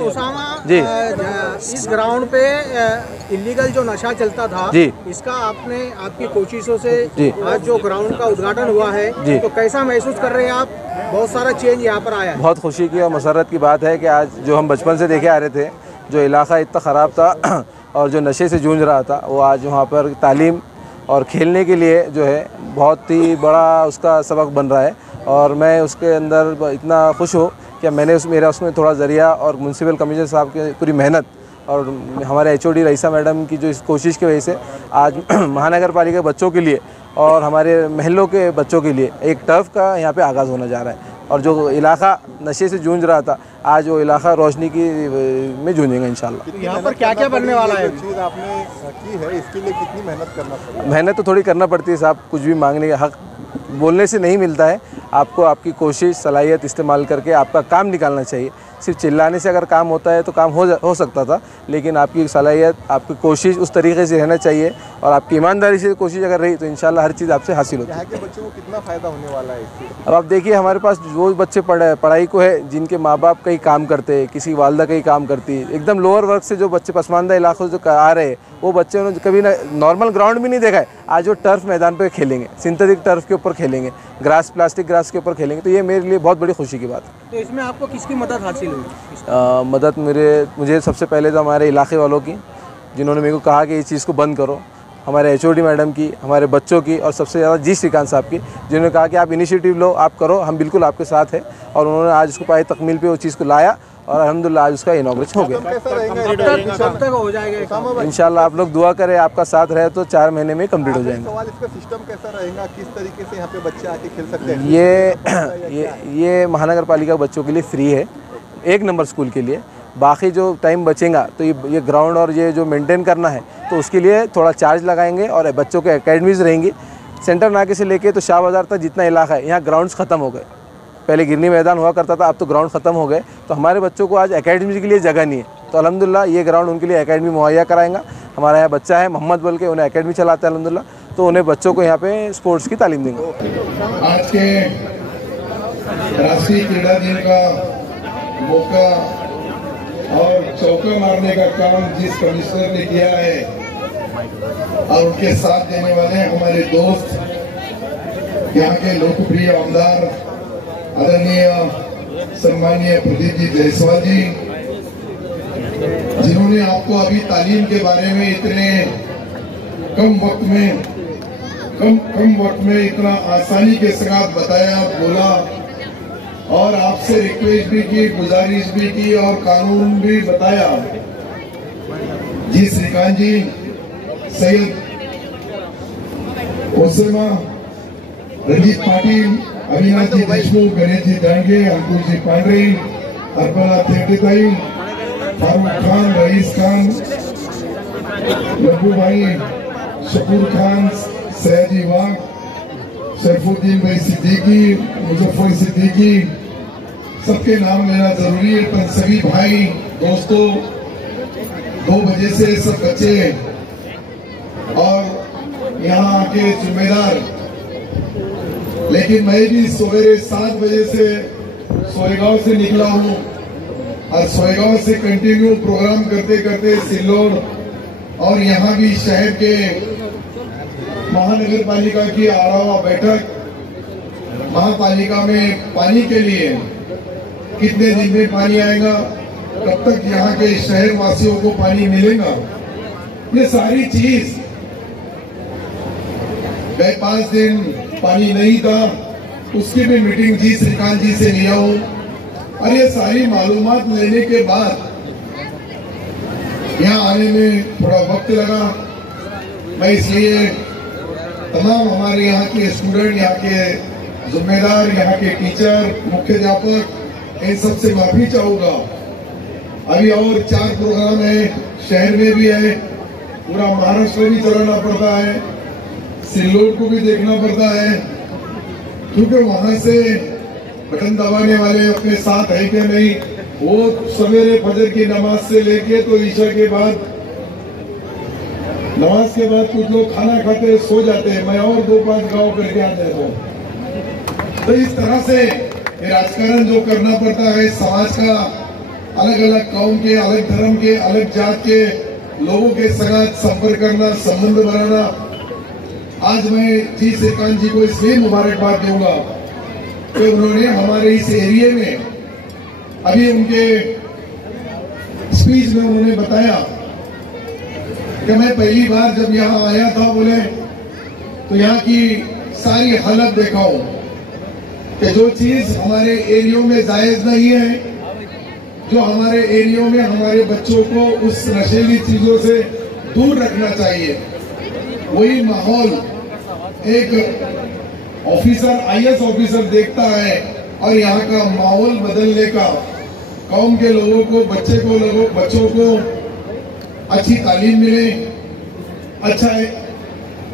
उसामा जी, इस ग्राउंड पे इलीगल जो नशा चलता था जी, इसका आपकी कोशिशों से जी, आज जो ग्राउंड का उद्घाटन हुआ है जी, तो कैसा महसूस कर रहे हैं आप? बहुत सारा चेंज यहाँ पर आया है। बहुत खुशी की और मसरत की बात है कि आज जो हम बचपन से देखे आ रहे थे, जो इलाका इतना ख़राब था और जो नशे से जूझ रहा था, वो आज वहाँ पर तालीम और खेलने के लिए जो है बहुत ही बड़ा उसका सबक बन रहा है। और मैं उसके अंदर इतना खुश हूँ कि मेरा उसमें थोड़ा ज़रिया और म्यूनसिपल कमिश्नर साहब की पूरी मेहनत और हमारे HOD रईसा मैडम की जो इस कोशिश की वजह से आज महानगर पालिका बच्चों के लिए और हमारे महलों के बच्चों के लिए एक टर्फ का यहाँ पे आगाज़ होने जा रहा है। और जो इलाका नशे से जूझ रहा था, आज वो इलाका रोशनी की में जूझेंगे इंशाल्लाह। तो यहाँ पर क्या क्या बनने वाला है? चीज़ आपने की है, इसके लिए कितनी मेहनत करना पड़ेगा? मेहनत तो थोड़ी करना पड़ती है साहब, कुछ भी मांगने का हक बोलने से नहीं मिलता है। आपको आपकी कोशिश सलाहियत इस्तेमाल करके आपका काम निकालना चाहिए। सिर्फ चिल्लाने से अगर काम होता है तो काम हो सकता था, लेकिन आपकी सलाहियत, आपकी कोशिश उस तरीके से रहना चाहिए और आपकी ईमानदारी से कोशिश अगर रही तो इंशाल्लाह हर चीज़ आपसे हासिल होती है। यहाँ के बच्चों को कितना फ़ायदा होने वाला है इससे? अब आप देखिए, हमारे पास वो बच्चे पढ़ाई को है जिनके माँ बाप कहीं काम करते, किसी वालदा कहीं काम करती, एकदम लोअर वर्ग से जो बच्चे पसमानदा इलाकों से आ रहे हैं, वो बच्चे उन्होंने कभी ना नॉर्मल ग्राउंड भी नहीं देखा है, आज वो टर्फ मैदान पे खेलेंगे, सिंथेटिक टर्फ के ऊपर खेलेंगे, प्लास्टिक ग्रास के ऊपर खेलेंगे। तो ये मेरे लिए बहुत बड़ी खुशी की बात है। तो इसमें आपको किसकी मदद हासिल हुई? मदद मुझे सबसे पहले तो हमारे इलाके वालों की, जिन्होंने मेरे को कहा कि इस चीज़ को बंद करो, हमारे HOD मैडम की, हमारे बच्चों की और सबसे ज़्यादा जी श्रीकांत साहब की, जिन्होंने कहा कि आप इनिशिएटिव लो, आप करो, हम बिल्कुल आपके साथ हैं। और उन्होंने आज उसको पाए तकमील पे वो चीज़ को लाया और अल्हम्दुलिल्लाह आज उसका इनॉग्रेशन हो गया। कब तक हो जाएगा? इंशाल्लाह आप लोग दुआ करें, आपका साथ रहे तो 4 महीने में कंप्लीट हो जाएंगे। सवाल, इसका सिस्टम कैसा रहेगा? किस तरीके से यहाँ पे बच्चे आके खेल सकते हैं? ये महानगर पालिका बच्चों के लिए फ्री है, 1 नंबर स्कूल के लिए। बाकी जो टाइम बचेगा तो ये ग्राउंड और ये जो मेंटेन करना है तो उसके लिए थोड़ा चार्ज लगाएंगे। और बच्चों के एकेडमीज़ रहेंगी, सेंटर नाके से लेके तो शाह बाज़ार तक जितना इलाका है, यहाँ ग्राउंड्स ख़त्म हो गए। पहले गिरनी मैदान हुआ करता था, अब तो ग्राउंड ख़त्म हो गए। तो हमारे बच्चों को आज एकेडमी के लिए जगह नहीं है, तो अल्हम्दुलिल्लाह ये ग्राउंड उनके लिए एकेडमी मुहैया कराएंगा। हमारा यहाँ बच्चा है मोहम्मद बोल के, उन्हें एकेडमी चलाते हैं अल्हम्दुलिल्लाह, तो उन्हें बच्चों को यहाँ पे स्पोर्ट्स की तालीम देंगे। आज के राष्ट्रीय क्रीड़ा दिन का मौका और चौका मारने का काम जिस कमिश्नर ने किया है और उनके साथ देने वाले हमारे दोस्त, यहाँ के लोकप्रिय आमदार आदरणीय सम्मानीय प्रदीप जी जायसवाल जी, जिन्होंने आपको अभी तालीम के बारे में इतने कम वक्त में इतना आसानी के साथ बताया, बोला और आपसे रिक्वेस्ट भी की, गुजारिश भी की और कानून भी बताया। जी श्रीकांत जी, सैयद ओसेमा, रंजीत पाटिल, अविनाश जी देशमुख, गणेश जी दांगे, अंकुश जी पांडे, अर्पणा थेटेताई, फारूक खान, रईस खान, लब्बू भाई, शकूर खान, सयाजी वाग, शरफुद्दीन भाई सिद्दीकी, मुजफ्फर सिद्दीकी, सबके नाम लेना जरूरी है, पर सभी भाई दोस्तों, 2 बजे से सब बच्चे और यहाँ आके जिम्मेदार, लेकिन मैं भी सवेरे 7 बजे से सोएगांव से निकला हूँ और सोएगांव से कंटिन्यू प्रोग्राम करते करते सिल्लोड और यहाँ भी शहर के महानगर पालिका की आरावा बैठक, महापालिका में पानी के लिए कितने दिन में पानी आएगा, कब तक यहाँ के शहर वासियों को पानी मिलेगा, ये सारी चीज, गए 5 दिन पानी नहीं था, उसकी भी मीटिंग जी श्रीकांत जी से लिया हूँ और ये सारी मालूमात लेने के बाद यहाँ आने में थोड़ा वक्त लगा। मैं इसलिए तमाम हमारे यहाँ के स्टूडेंट, यहाँ के जिम्मेदार, यहाँ के टीचर, मुख्याध्यापक, इन सबसे माफी चाहूंगा। अभी और 4 प्रोग्राम है, शहर में भी है, पूरा महाराष्ट्र भी चलाना पड़ता है, सिल्लोड को भी देखना पड़ता है, क्योंकि वहां से बटन दबाने वाले अपने साथ है कि नहीं, वो सवेरे फजर की नमाज से लेके तो ईशा के बाद, नमाज के बाद कुछ लोग खाना खाते सो जाते हैं, मैं और 2-5 गाँव करके आ जाता हूँ। तो इस तरह से राजकारण जो करना पड़ता है समाज का अलग अलग कौम के, अलग धर्म के, अलग जात के लोगों के साथ संपर्क करना, संबंध बनाना। आज मैं जी श्रीकांत जी को इसलिए मुबारकबाद दूंगा कि उन्होंने हमारे इस एरिया में, अभी उनके स्पीच में उन्होंने बताया कि मैं पहली बार जब यहाँ आया था, बोले तो यहाँ की सारी हालत देखा हूं कि जो चीज हमारे एरियो में जायज नहीं है, जो हमारे एरियो में हमारे बच्चों को उस नशीली चीजों से दूर रखना चाहिए, वही माहौल एक ऑफिसर, आईएएस ऑफिसर देखता है और यहाँ का माहौल बदलने का, कौम के लोगों को, बच्चों को अच्छी तालीम मिले, अच्छा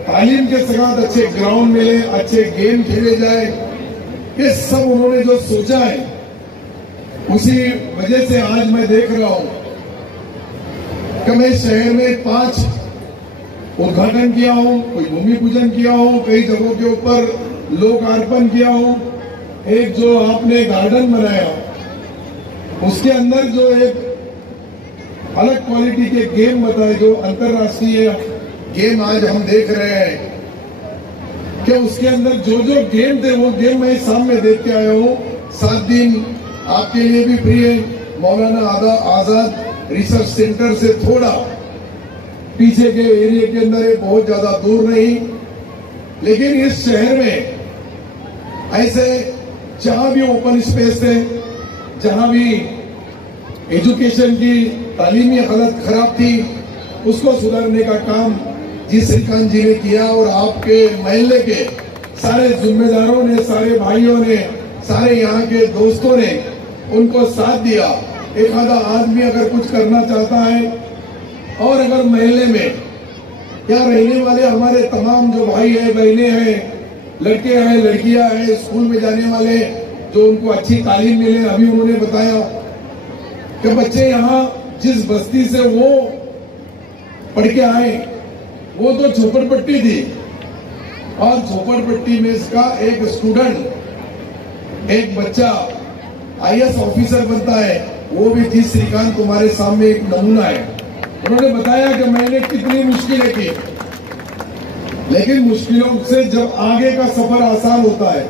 तालीम के साथ अच्छे ग्राउंड मिले, अच्छे गेम खेले जाए, ये सब उन्होंने जो सोचा है, उसी वजह से आज मैं देख रहा हूं कि मैं शहर में 5 उद्घाटन किया हूं, कोई भूमि पूजन किया हूं, कई जगहों के ऊपर लोकार्पण किया हूं। एक जो आपने गार्डन बनाया, उसके अंदर जो एक अलग क्वालिटी के गेम बताए, जो अंतरराष्ट्रीय गेम आज हम देख रहे हैं, कि उसके अंदर जो जो गेम थे वो गेम मैं सामने देख के आया हूँ। 7 दिन आपके लिए भी फ्री है, मौलाना आजाद रिसर्च सेंटर से थोड़ा पीछे के एरिया के अंदर है, बहुत ज्यादा दूर नहीं, लेकिन इस शहर में ऐसे जहां भी ओपन स्पेस है, जहां भी एजुकेशन की तालीमी हालत खराब थी, उसको सुधारने का काम जी श्रीकांत जी ने किया। और आपके महल्ले के सारे जिम्मेदारों ने, सारे भाइयों ने, सारे यहाँ के दोस्तों ने उनको साथ दिया। एक आधा आदमी अगर कुछ करना चाहता है, और अगर महल्ले में यहाँ रहने वाले हमारे तमाम जो भाई है, बहनें हैं, लड़के हैं, लड़कियां हैं, स्कूल में जाने वाले, जो उनको अच्छी तालीम मिले, अभी उन्होंने बताया कि बच्चे यहाँ जिस बस्ती से वो पढ़ के आए, वो तो झोपड़पट्टी थी, और झोपड़पट्टी में इसका एक स्टूडेंट, एक बच्चा आईएएस ऑफिसर बनता है, वो भी जी श्रीकांत तुम्हारे सामने एक नमूना है। उन्होंने बताया कि मैंने कितनी मुश्किलें की, लेकिन मुश्किलों से जब आगे का सफर आसान होता है,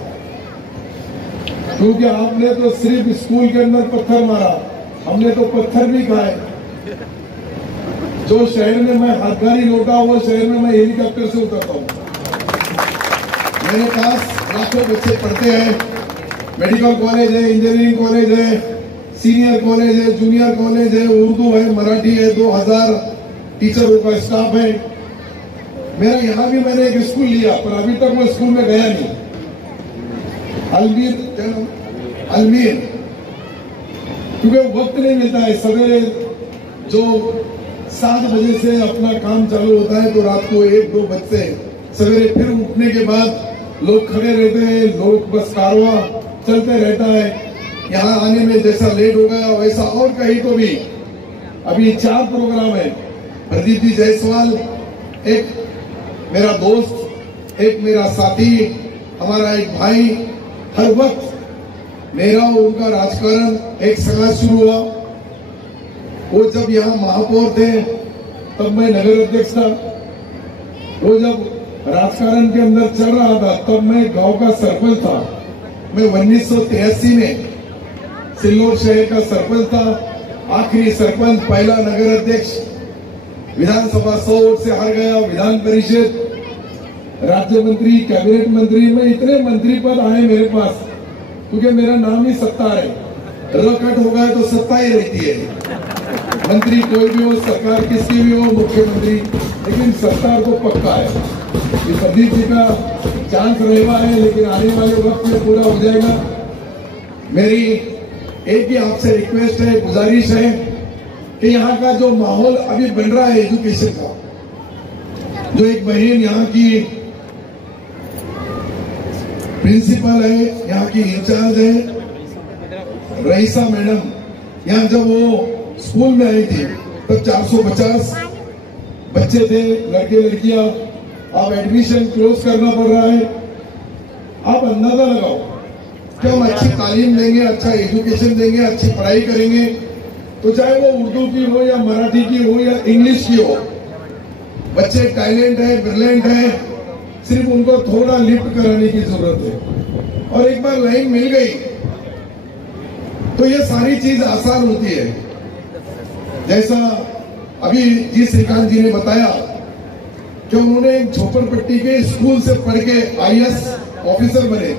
क्योंकि आपने तो सिर्फ स्कूल के अंदर पत्थर मारा, हमने तो पत्थर भी खाए। जो शहर में मैं हाथगाड़ी लौटा, वो शहर में मैं हेलीकॉप्टर से उतरता हूँ। मेरे पास लाखों बच्चे पढ़ते हैं, मेडिकल कॉलेज है, इंजीनियरिंग कॉलेज है, सीनियर कॉलेज है, जूनियर कॉलेज है, उर्दू है, मराठी है, 2000 टीचरों का स्टाफ है। मेरा यहाँ भी मैंने एक स्कूल लिया, पर अभी तक मैं स्कूल में गया नहीं। अलमीर, क्योंकि वक्त नहीं मिलता है। सवेरे जो 7 बजे से अपना काम चालू होता है, तो रात को 1-2 बजते हैं। सवेरे फिर उठने के बाद लोग खड़े रहते हैं, लोग बस कारवां चलते रहता है। यहाँ आने में जैसा लेट हो गया, वैसा और कहीं तो भी अभी 4 प्रोग्राम है। प्रदीप जी जायसवाल, एक मेरा दोस्त, एक मेरा साथी, हमारा एक भाई, हर वक्त मेरा और उनका राजकारण एक संघर्ष शुरू हुआ। वो जब यहाँ महापौर थे, तब मैं नगर अध्यक्ष था। वो जब राजकारण के अंदर चल रहा था, तब मैं गांव का सरपंच था। मैं 1983 में सिल्लोड शहर का सरपंच था, आखिरी सरपंच, पहला नगर अध्यक्ष, विधानसभा 100 वोट से हार गया, विधान परिषद, राज्य मंत्री, कैबिनेट मंत्री, में इतने मंत्री पद आए मेरे पास, क्योंकि मेरा नाम ही सत्ता है। रकट हो गया तो सत्ता ही रहती है। मंत्री कोई भी हो, सरकार किसकी भी हो, मुख्यमंत्री, लेकिन सरकार को पक्का है। ये प्रदीप जी का चांस रहेगा है, लेकिन आने वाले वक्त में पूरा हो जाएगा। मेरी एक ही आपसे रिक्वेस्ट है, गुजारिश है कि यहाँ का जो माहौल अभी बन रहा है एजुकेशन का, जो एक बहन यहाँ की प्रिंसिपल है, यहाँ की इंचार्ज है रईसा मैडम, यहाँ जब वो स्कूल में आई थी तब 450 बच्चे थे, लड़के लड़कियां। अब एडमिशन क्लोज करना पड़ रहा है। आप अंदाजा लगाओ कि हम अच्छी तालीम देंगे, अच्छा एजुकेशन देंगे, अच्छी पढ़ाई करेंगे, तो चाहे वो उर्दू की हो या मराठी की हो या इंग्लिश की हो, बच्चे टैलेंट है, ब्रिलियंट है, सिर्फ उनको थोड़ा लिफ्ट कराने की जरूरत है। और एक बार लाइन मिल गई तो ये सारी चीज आसान होती है। जैसा अभी जी श्रीकांत जी ने बताया कि उन्होंने झोपड़पट्टी के स्कूल से पढ़ के IAS ऑफिसर बने,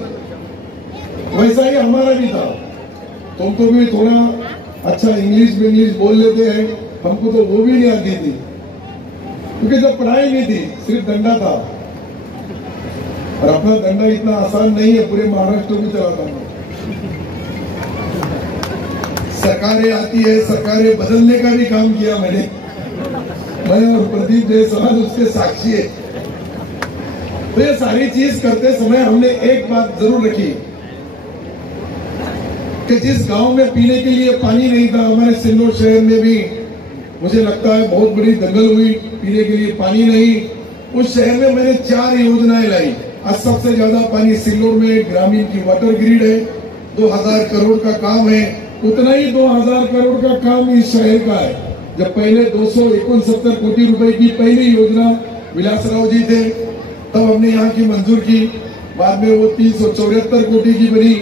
वैसा ही हमारा भी था। तुमको भी थोड़ा अच्छा इंग्लिश बोल लेते हैं, हमको तो वो भी नहीं आती थी, क्योंकि जब पढ़ाई नहीं थी, सिर्फ डंडा था। और अपना डंडा इतना आसान नहीं है, पूरे महाराष्ट्र में चलाता है। सरकारें आती है, सरकारें बदलने का भी काम किया मैंने, मैं और प्रदीप जायसवाल उसके साक्षी है। तो ये सारी चीज करते समय हमने एक बात जरूर रखी कि जिस गांव में पीने के लिए पानी नहीं था, हमारे सिल्लोड शहर में भी मुझे लगता है बहुत बड़ी दंगल हुई, पीने के लिए पानी नहीं। उस शहर में मैंने 4 योजनाएं लाई। आज सबसे ज्यादा पानी सिल्लोड में ग्रामीण की वाटर ग्रिड है, 2000 करोड़ का काम है। उतना ही 2000 करोड़ का काम इस शहर का है। जब पहले 269 कोटी रुपए की पहली योजना विलासराव जी थे, तब हमने यहाँ की मंजूर की, बाद में वो 374 कोटी की बनी।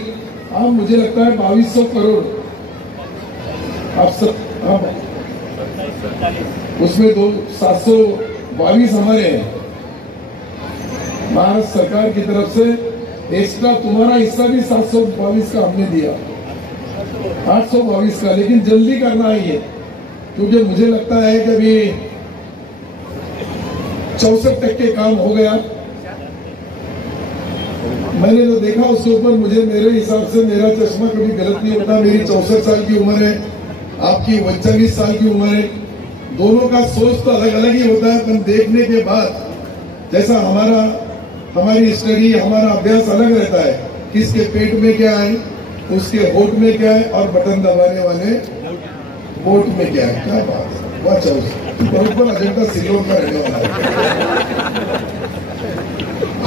अब मुझे लगता है 2200 करोड़ अब सब, उसमें 722 हमारे हैं। महाराष्ट्र सरकार की तरफ से एक्स्ट्रा तुम्हारा हिस्सा भी 722 का हमने दिया, 822 का। लेकिन जल्दी करना है ये, क्योंकि मुझे लगता है कि अभी 64% काम हो गया। मैंने जो देखा उसके ऊपर मेरे हिसाब से मेरा चश्मा कभी गलत नहीं होता। मेरी 64 साल की उम्र है, आपकी 39 साल की उम्र है। दोनों का सोच तो अलग अलग ही होता है, पर देखने के बाद जैसा हमारी स्टडी, हमारा अभ्यास अलग रहता है। किसके पेट में क्या है, उसके होठ में क्या है, और बटन दबाने वाले होठ में क्या है। क्या बात है, वाह चौस बरोबर अजेंडा सिल्लोड का रहने वाला है।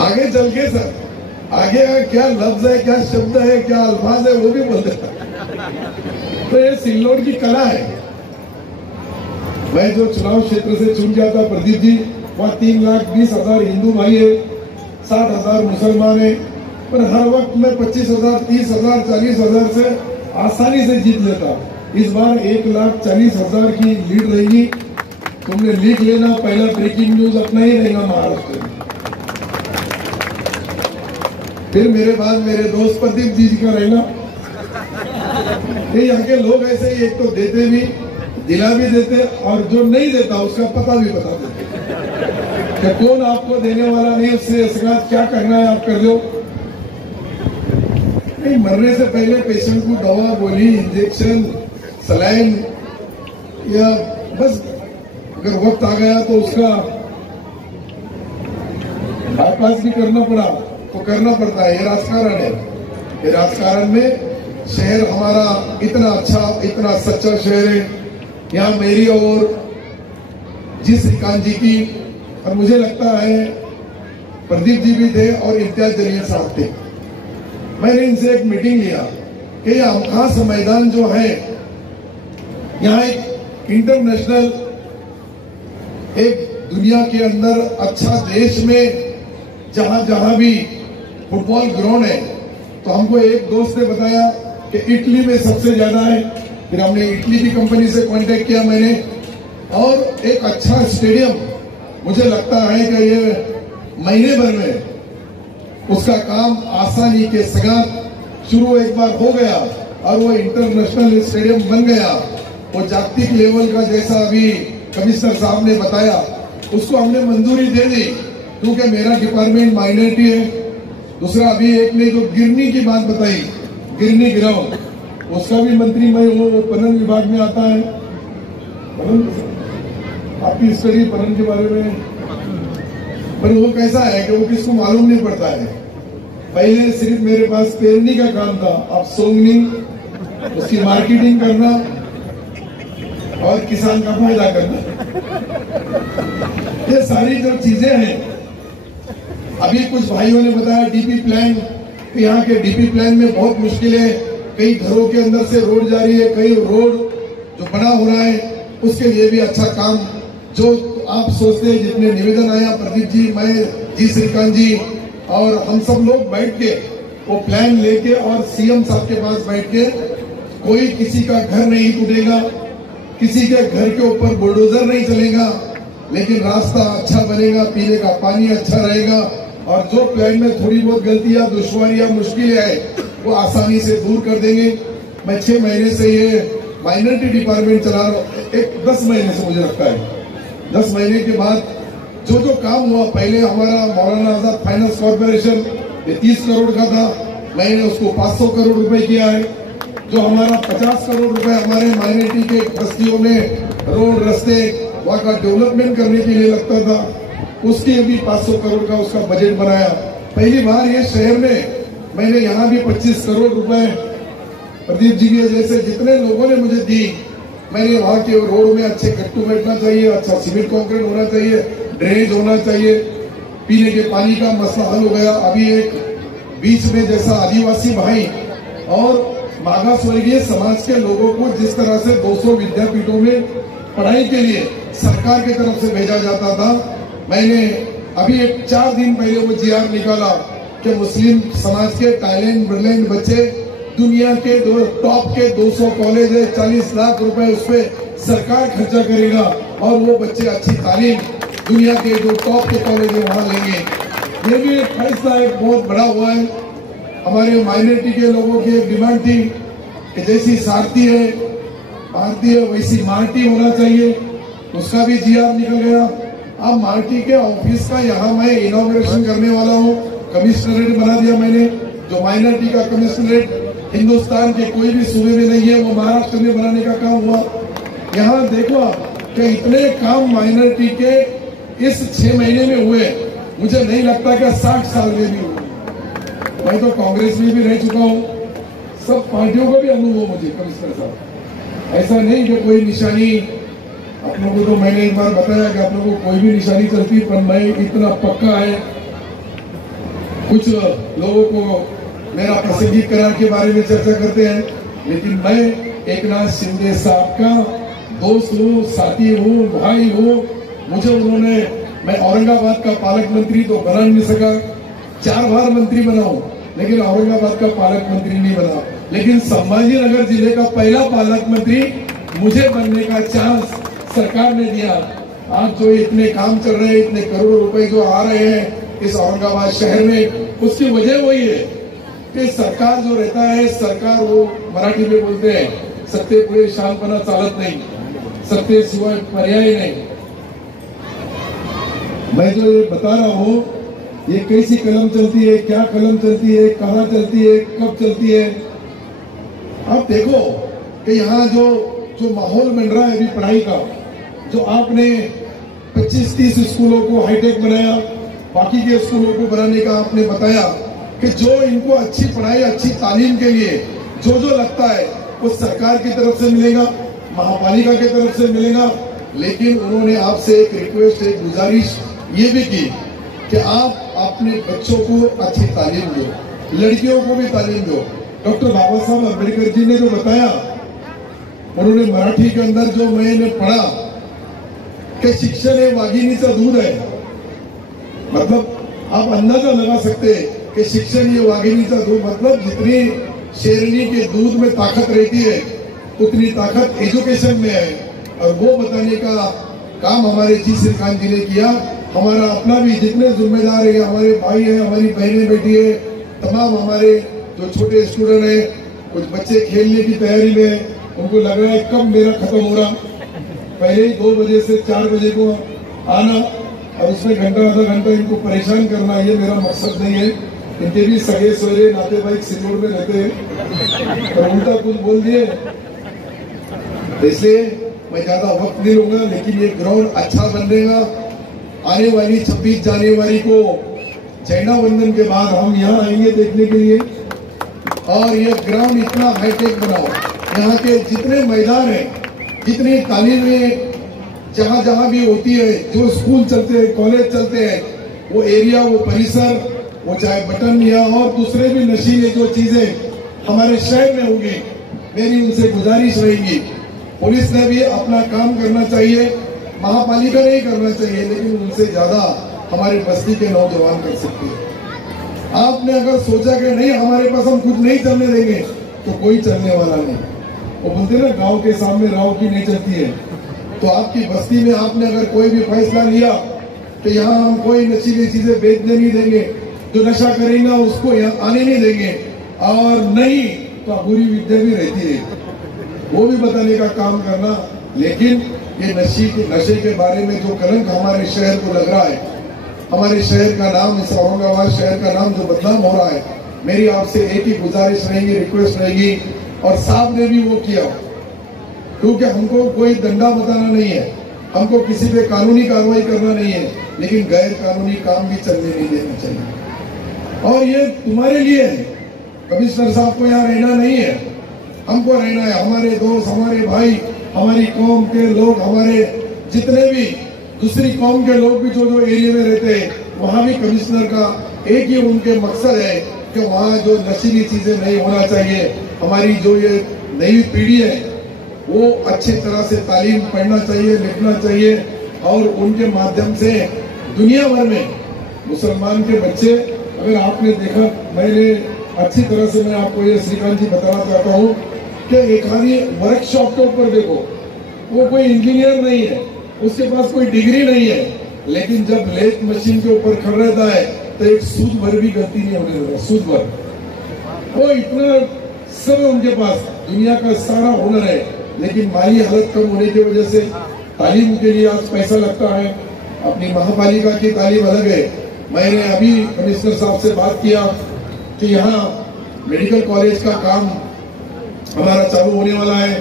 आगे चल के सर, आगे क्या लफ्ज है, क्या शब्द है, क्या अल्फाज है, वो भी बोल देता। तो ये सिल्लोड की कला है। मैं जो चुनाव क्षेत्र से चुन गया था प्रदीप जी, वहाँ 3,20,000 हिंदू भाई है, 60,000 मुसलमान है, पर हर वक्त मैं 25,000, 30,000, 40,000 से आसानी से जीत लेता। इस बार 1,40,000 की लीड रहेगी। तुमने लिख लेना, पहला ब्रेकिंग न्यूज अपना ही रहेगा महाराष्ट्र में। फिर मेरे बाद मेरे दोस्त प्रदीप जी का रहेगा। यहाँ के लोग ऐसे ही, एक तो देते भी, दिला भी देते, और जो नहीं देता उसका पता भी बता देते कि कौन आपको देने वाला नहीं, उससे इसका क्या करना है आप कर दो। नहीं, मरने से पहले पेशेंट को दवा, गोली, इंजेक्शन, सलाइन, या बस अगर वक्त आ गया तो उसका बाईपास भी करना पड़ा तो करना पड़ता है। ये राजकारण है। ये राजकारण में शहर हमारा इतना अच्छा, इतना सच्चा शहर है। यहाँ मेरी और जी श्रीकांत जी की, और मुझे लगता है प्रदीप जी भी थे और इम्तियाज जलील साहब थे। मैंने इनसे एक मीटिंग लिया कि ये खास मैदान जो है, यहाँ एक इंटरनेशनल, एक दुनिया के अंदर अच्छा देश में जहां भी फुटबॉल ग्राउंड है, तो हमको एक दोस्त ने बताया कि इटली में सबसे ज्यादा है। फिर हमने इटली की कंपनी से कांटेक्ट किया मैंने, और एक अच्छा स्टेडियम मुझे लगता है कि ये महीने भर में उसका काम आसानी के साथ शुरू एक बार हो गया, और वो इंटरनेशनल स्टेडियम बन गया। वो जागतिक लेवल का, जैसा अभी कमिश्नर साहब ने बताया, उसको हमने मंजूरी दे दी, क्योंकि मेरा डिपार्टमेंट माइनॉरिटी है। दूसरा अभी एक ने जो गिरनी की बात बताई, गिरनी ग्राउंड, उसका भी मंत्री मैं, वो पनन विभाग में आता है। आपकी स्टडी पनन के बारे में, पर वो कैसा है कि वो किसको मालूम नहीं पड़ता है। पहले सिर्फ मेरे पास पेरनी का काम था, अब सोंगनी, उसकी मार्केटिंग करना और किसान का फायदा करना, ये सारी जो चीजें हैं। अभी कुछ भाइयों ने बताया डीपी प्लान, यहाँ के डीपी प्लान में बहुत मुश्किल है। कई घरों के अंदर से रोड जा रही है, कई रोड जो बड़ा हो रहा है उसके लिए भी अच्छा काम जो आप सोचते हैं, जितने निवेदन आया प्रदीप जी, मैं जी श्रीकांत जी और हम सब लोग बैठ के वो प्लान लेके और सीएम साहब के पास बैठ के, कोई किसी का घर नहीं टूटेगा, किसी के घर के ऊपर बुलडोजर नहीं चलेगा, लेकिन रास्ता अच्छा बनेगा, पीने का पानी अच्छा रहेगा और जो प्लान में थोड़ी बहुत गलतियां, दुश्वारियां, मुश्किलें है वो आसानी से दूर कर देंगे। मैं 6 महीने से ये माइनॉरिटी डिपार्टमेंट चला रहा हूँ, 10 महीने से मुझे लगता है। 10 महीने के बाद जो जो काम हुआ, पहले हमारा मौलाना आजाद फाइनेंस कॉर्पोरेशन ये 30 करोड़ का था, मैंने उसको 500 करोड़ रुपए किया है। जो हमारा 50 करोड़ रुपए हमारे माइनॉरिटी के बस्तियों में रोड, रास्ते, वहाँ का डेवलपमेंट करने के लिए लगता था, उसके भी 500 करोड़ का उसका बजट बनाया। पहली बार ये शहर में मैंने यहाँ भी 25 करोड़ रुपए प्रदीप जी के जैसे जितने लोगों ने मुझे दी, मैंने वहाँ के रोड में अच्छे गट्टू बैठना चाहिए, अच्छा सीमेंट कंक्रीट होना चाहिए, ड्रेनेज होना चाहिए, पीने के पानी का मसला हल हो गया। अभी एक बीच में जैसा आदिवासी भाई और मागास वर्गीय समाज के लोगों को जिस तरह से 200 विद्यापीठों में पढ़ाई के लिए सरकार की तरफ से भेजा जाता था, मैंने अभी एक 4 दिन पहले वो जीआर निकाला कि मुस्लिम समाज के टैलेंट ब्रिलियंट बच्चे दुनिया के टॉप के 200 कॉलेज है, 40 लाख रुपए उस पर सरकार खर्चा करेगा और वो बच्चे अच्छी तालीम दुनिया के जो टॉप के कॉलेज है वहां लेंगे। ये भी एक फैसला एक बहुत बड़ा हुआ है। हमारे माइनॉरिटी के लोगों की एक डिमांड थी कि जैसी सारथी है भारतीय वैसी मार्टी होना चाहिए, उसका भी जीआर निकल गया। अब मार्टी के ऑफिस का यहाँ मैं इनॉग्रेशन करने वाला हूँ, कमिश्नरेट बना दिया मैंने। जो माइनॉरिटी का कमिश्नरेट हिंदुस्तान के कोई भी सूबे में नहीं है, वो महाराष्ट्र में बनाने का काम हुआ। यहाँ देखो कि इतने काम माइनॉरिटी के इस 6 महीने में हुए, मुझे नहीं लगता कि 60 साल में भी हुए। मैं तो कांग्रेस में भी रह चुका हूँ, सब पार्टियों का भी अनुभव मुझे कमिश्नर साहब। ऐसा नहीं कि कोई निशानी आप लोगों को, मैंने एक बार बताया कि आप लोगों को कोई भी निशानी चलती, पर मैं इतना पक्का है। कुछ लोगों को मेरा प्रासंगिक करार के बारे में चर्चा करते हैं, लेकिन मैं एकनाथ शिंदे साहब का दोस्त हूँ, साथी हूँ, भाई हूँ। मुझे उन्होंने, मैं औरंगाबाद का पालक मंत्री तो बना नहीं सका, 4 बार मंत्री बना हूँ, लेकिन औरंगाबाद का पालक मंत्री नहीं बना। लेकिन संभाजीनगर जिले का पहला पालक मंत्री मुझे बनने का चांस सरकार ने दिया। आज जो इतने काम चल रहे हैं, इतने करोड़ रुपए जो आ रहे हैं इस औरंगाबाद शहर में, उसकी वजह वही है कि सरकार जो रहता है, सरकार वो मराठी में बोलते हैं सत्ते पुढे शांतपणा चालत नहीं, सत्ते सिवाय पर्याय नहीं। मैं जो ये बता रहा हूँ, ये कैसी कलम चलती है, क्या कलम चलती है, कहाँ चलती है, कब चलती है। अब देखो कि यहाँ जो माहौल बन रहा है अभी पढ़ाई का, जो आपने 25-30 स्कूलों को हाईटेक बनाया, बाकी के स्कूलों को बनाने का आपने बताया कि जो इनको अच्छी पढ़ाई, अच्छी तालीम के लिए जो जो लगता है वो सरकार की तरफ से मिलेगा, महापालिका की तरफ से मिलेगा। लेकिन उन्होंने आपसे एक रिक्वेस्ट, एक गुजारिश ये भी की कि आप अपने बच्चों को अच्छी तालीम दो, लड़कियों को भी तालीम दो। डॉक्टर बाबा साहब अम्बेडकर जी ने जो बताया, उन्होंने मराठी के अंदर जो मैंने पढ़ा कि शिक्षण है वाघिणीचा दूध है, मतलब आप अंदाजा लगा सकते हैं कि शिक्षण ये वाघिणीचा दूध, मतलब जितनी शेरनी के दूध में ताकत रहती है उतनी ताकत एजुकेशन में है। और वो बताने का काम हमारे जी श्रीकांत जी ने किया। हमारा अपना भी जितने जिम्मेदार है, हमारे भाई है, हमारी बहनें बेटी है, तमाम हमारे जो छोटे स्टूडेंट है, कुछ बच्चे खेलने की तैयारी में, उनको लग रहा है कब मेरा खत्म हो रहा। पहले ही 2 बजे से 4 बजे को आना और उसमें घंटा आधा घंटा इनको परेशान करना, ये मेरा मकसद नहीं है। इनके भी सगे सोरे नाते भाई सिंदूर में रहते हैं और उल्टा कुछ बोल दिए, इसलिए मैं ज्यादा वक्त नहीं लूंगा। लेकिन ये ग्राउंड अच्छा बनेगा। आने वाली 26 जनवरी को झंडा वंदन के बाद हम यहाँ आएंगे देखने के लिए। और ये ग्राउंड इतना हाईटेक बनाओ, यहाँ के जितने मैदान है, जितनी तालीमें जहाँ जहाँ भी होती है, जो स्कूल चलते हैं, कॉलेज चलते हैं, वो एरिया, वो परिसर, वो चाहे बटन या और दूसरे भी नशीले जो चीजें हमारे शहर में होंगी, मेरी उनसे गुजारिश रहेगी पुलिस ने भी अपना काम करना चाहिए, महापालिका नहीं करना चाहिए, लेकिन उनसे ज्यादा हमारी बस्ती के नौजवान कर सकते हैं। आपने अगर सोचा कि नहीं हमारे पास हम कुछ नहीं चलने देंगे, तो कोई चलने वाला नहीं। वो बोलते ना गांव के सामने राव की नहीं चलती है। तो आपकी बस्ती में आपने अगर कोई भी फैसला लिया कि यहाँ हम कोई नशीली चीजें बेचने नहीं देंगे, जो नशा करेगा उसको यहाँ आने नहीं देंगे, और नहीं तो बुरी विद्या भी रहती है, वो भी बताने का काम करना। लेकिन ये नशे के बारे में जो कलंक हमारे शहर को लग रहा है, हमारे शहर का नाम, इस औरंगाबाद शहर का नाम जो बदनाम हो रहा है, मेरी आपसे एक ही गुजारिश रहेगी, रिक्वेस्ट रहेगी, और साहब ने भी वो किया, क्योंकि हमको कोई दंडा बताना नहीं है, हमको किसी पे कानूनी कार्रवाई करना नहीं है, लेकिन गैर कानूनी काम भी चलने नहीं देना चाहिए। और ये तुम्हारे लिए है, कमिश्नर साहब को यहाँ रहना नहीं है, हमको रहना है। हमारे दोस्त, हमारे भाई, हमारी कौम के लोग, हमारे जितने भी दूसरी कौम के लोग भी जो एरिया में रहते हैं, वहाँ भी कमिश्नर का एक ही उनके मकसद है कि वहाँ जो नशीली चीजें नहीं होना चाहिए, हमारी जो ये नई पीढ़ी है वो अच्छी तरह से तालीम पढ़ना चाहिए, लिखना चाहिए, और उनके माध्यम से दुनिया भर में मुसलमान के बच्चे, अगर आपने देखा, मैंने अच्छी तरह से मैं आपको ये श्रीकांत जी बताना चाहता हूँ कि एक आदमी वर्कशॉप के ऊपर देखो, वो कोई इंजीनियर नहीं है, उसके पास कोई डिग्री नहीं है, लेकिन जब लेथ मशीन के ऊपर खड़ा रहता है तो एक सूद भर भी गलती नहीं होने देता, सूद भर। वो इतना सब उनके पास दुनिया का सारा हुनर है, लेकिन माली हालत कम होने की वजह से तालीम के लिए आज पैसा लगता है। अपनी महापालिका की तालीम अलग है। मैंने अभी कमिश्नर साहब से बात किया कि यहाँ मेडिकल कॉलेज का काम हमारा चालू होने वाला है,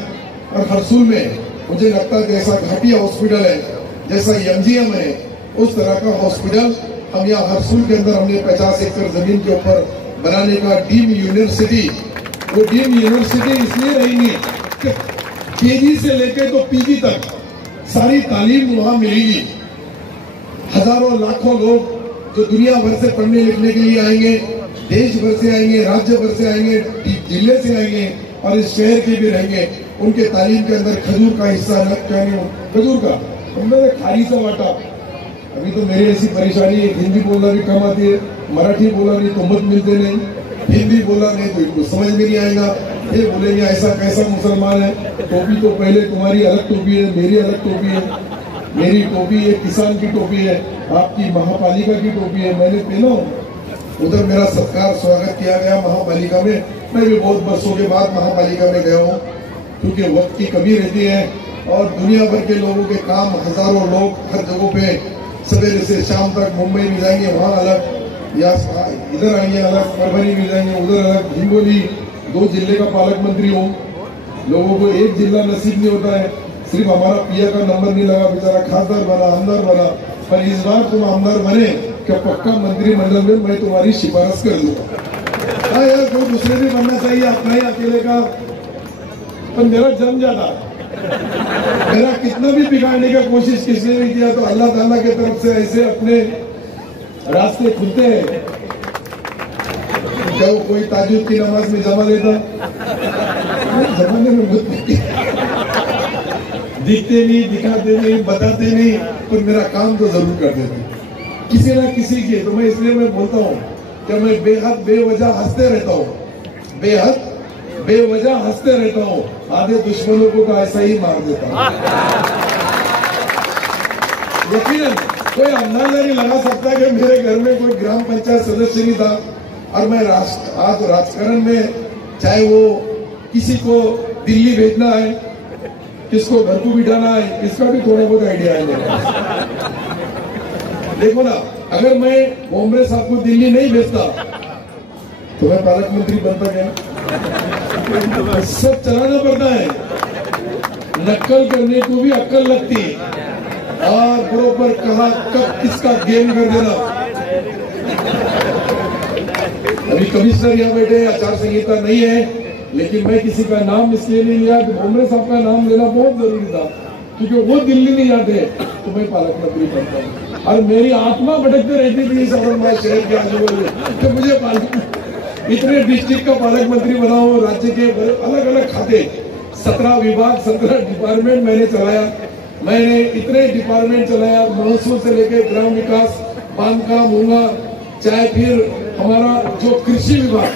और हरसूल में मुझे लगता है जैसा घाटिया हॉस्पिटल है, जैसा एमजीएम है, उस तरह का हॉस्पिटल हम यहाँ हरसूल के अंदर हमने 50 एकड़ जमीन के ऊपर बनाने का डीम यूनिवर्सिटी। वो डीम यूनिवर्सिटी इसलिए रहेंगी कि केजी से लेकर तो पीजी तक सारी तालीम वहाँ मिलेगी। हजारों लाखों लोग जो दुनिया भर से पढ़ने लिखने के लिए आएंगे, देश भर से आएंगे, राज्य भर से आएंगे, जिले से आएंगे, और इस शहर के भी रहेंगे। उनके तालीम के अंदर खजूर का हिस्सा खजूर का हमने खारी सा बांटा। अभी तो मेरी ऐसी परेशानी है, हिंदी बोलना भी कम आती है, मराठी बोला नहीं तो मत मिलते नहीं, हिंदी बोला नहीं तो इनको समझ में नहीं आएगा, ये बोलेंगे ऐसा कैसा मुसलमान है। टोपी तो पहले तुम्हारी अलग टोपी है, मेरी अलग टोपी है, मेरी टोपी है किसान की टोपी है, आपकी महापालिका की टोपी है, मैंने पहना। उधर मेरा सत्कार स्वागत किया गया महापालिका में। मैं भी बहुत वर्षों के बाद महापालिका में गया हूँ, क्योंकि वक्त की कमी रहती है, और दुनिया भर के लोगों के काम, हजारों लोग हर जगहों पे सवेरे से शाम तक मुंबई में जाएंगे, वहाँ अलग, या इधर आएंगे अलग, परभनी में जाएंगे उधर अलग, हिंगोली 2 जिले का पालक मंत्री हूँ। लोगों को एक जिला नसीब नहीं होता है, सिर्फ हमारा पिया का नंबर नहीं लगा, बेचारा खासदार बना, आमदार बना, पर इस बार तुम आमदार बने क्या पक्का मंत्रिमंडल में मैं तुम्हारी सिफारिश कर दूंगा। हाँ यार, कोई दूसरे भी बनना चाहिए, अपना ही अकेले का। पर मेरा जम जाता, मेरा कितना भी बिगाड़ने का कोशिश किसने भी किया तो अल्लाह ताला की तरफ से ऐसे अपने रास्ते खुलते हैं। क्या वो कोई ताजुद की नमाज में जमा लेता? जमाने में दिखते नहीं, दिखाते नहीं, बताते नहीं, पर मेरा काम तो जरूर कर देते किसी ना किसी के। तो मैं इसलिए मैं बोलता हूँ कि मैं बेहद बेवजह हंसते रहता हूँ, बेहद बेवजह हंसते रहता हूँ। आधे दुश्मनों को तो ऐसा ही मार देता हूँ। यकीनन कोई अंदाजा नहीं लगा सकता कि मेरे घर में कोई ग्राम पंचायत सदस्य नहीं था, और मैं आज राजकारण में, चाहे वो किसी को दिल्ली भेजना है, किसको घर को बिठाना है, इसका भी थोड़ा बहुत आइडिया है मेरे पास। देखो ना, अगर मैं बॉम्बे साहब को दिल्ली नहीं भेजता तो मैं पालक मंत्री बनता क्या? सब चलाना पड़ता है, नक्कल करने को भी अक्ल लगती है, और बरोबर कहा कब किसका गेम कर देना। अभी कमिश्नर यहाँ बैठे, आचार संहिता नहीं है, लेकिन मैं किसी का नाम इसलिए नहीं लिया कि बॉम्बे साहब का नाम लेना बहुत जरूरी था, क्योंकि वो दिल्ली नहीं जाते तो मैं पालक मंत्री बनता हूँ। और मेरी आत्मा भटकते रहती थी इस औरंगाबाद शहर के आजू-बाजू तो मुझे पालक, इतने डिस्ट्रिक्ट का पालक मंत्री बना हूँ, राज्य के अलग अलग खाते, 17 विभाग 17 डिपार्टमेंट मैंने चलाया। मैंने इतने डिपार्टमेंट चलाया, महसूल से लेकर ग्राम विकास, बांधकाम होगा, चाहे फिर हमारा जो कृषि विभाग,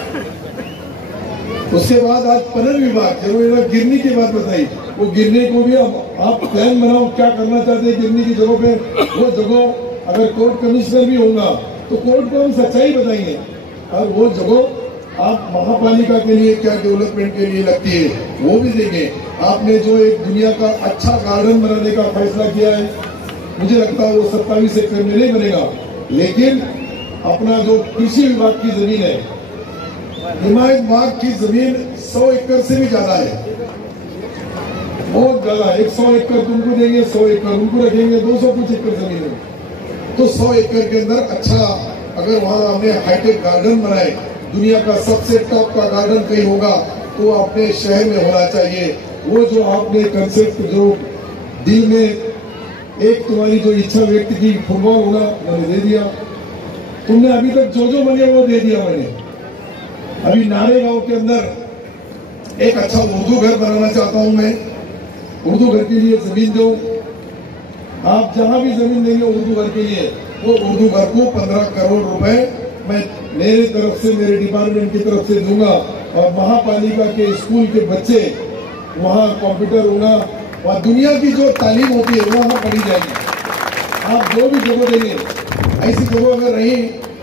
उसके बाद आज पनन विभाग। जब गिरनी की बात बताई, वो गिरने को भी आप प्लान बनाओ क्या करना चाहते हैं गिरनी की जगह पे। वो जगह अगर कोर्ट कमिश्नर भी होगा तो कोर्ट को हम सच्चाई बताएंगे, और वो जगह आप महापालिका के लिए क्या डेवलपमेंट के लिए लगती है वो भी देंगे। आपने जो एक दुनिया का अच्छा गार्डन बनाने का फैसला किया है, मुझे लगता है वो 27 एकड़ में नहीं बनेगा, लेकिन अपना जो कृषि विभाग की जमीन है, हिमायत बाग की जमीन 100 एकड़ से भी ज्यादा है, बहुत ज्यादा। 100 एकड़ तुमको देंगे, 100 एकड़ उनको रखेंगे, 200 कुछ एकड़ जमीन है, तो 100 एकड़ के अंदर अच्छा अगर वहां हमने हाईटेक गार्डन बनाए, दुनिया का सबसे टॉप का गार्डन कहीं होगा तो अपने शहर में होना चाहिए। वो जो आपने कंसेप्ट जो दिल में एक तुम्हारी जो इच्छा व्यक्त की फुटबॉल होना, मैंने दे दिया। तुमने अभी तक जो मांगे वो दे दिया मैंने। अभी नारे गांव के अंदर एक अच्छा उर्दू घर बनाना चाहता हूं मैं, उर्दू घर के लिए जमीन दो। आप जहां भी जमीन देंगे उर्दू घर के लिए, वो उर्दू घर को 15 करोड़ रुपए मैं मेरे तरफ से, मेरे डिपार्टमेंट की तरफ से दूंगा, और महापालिका के स्कूल के बच्चे वहाँ कंप्यूटर होगा, वहाँ दुनिया की जो तालीम होती है वो वहाँ पढ़ी जाएगी। आप जो भी जगह देंगे, ऐसी जगह अगर रही,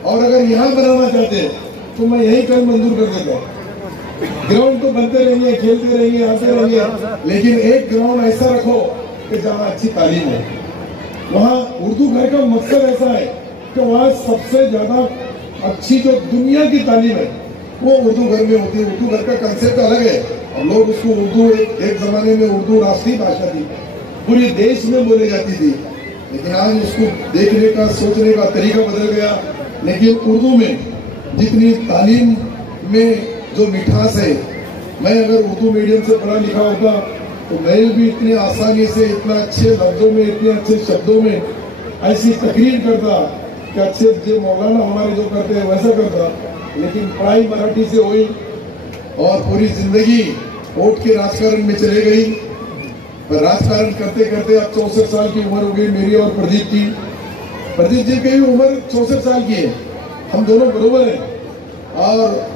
और अगर यहाँ बनाना चाहते तो मैं यही कल मंजूर कर देता हूँ। ग्राउंड तो बनते रहेंगे, खेलते रहेंगे, आते रहेंगे, लेकिन एक ग्राउंड ऐसा रखो कि जहाँ अच्छी तालीम है। वहाँ उर्दू घर का मकसद ऐसा है कि वहाँ सबसे ज्यादा अच्छी जो दुनिया की तालीम है वो उर्दू घर में होती है। उर्दू घर का कंसेप्ट अलग है, और लोग उसको उर्दू एक जमाने में उर्दू राष्ट्रीय भाषा थी, पूरे देश में बोली जाती थी, लेकिन आज उसको देखने का, सोचने का तरीका बदल गया। लेकिन उर्दू में जितनी तालीम में जो मिठास है, मैं अगर उर्दू मीडियम से पढ़ा लिखा होता तो मैं भी इतनी आसानी से, इतना अच्छे लफ्जों में, इतने अच्छे शब्दों में ऐसी तकरीर करता कि अच्छे जो मौलाना हमारे जो करते हैं वैसा करता। लेकिन पढ़ाई मराठी से हुई और पूरी जिंदगी वोट के राजकारण में चले गई। पर राजकारण करते करते अब 64 साल की उम्र हो गई मेरी और प्रदीप की। प्रदीप जी की उम्र 64 साल की है, हम दोनों बरोबर हैं। और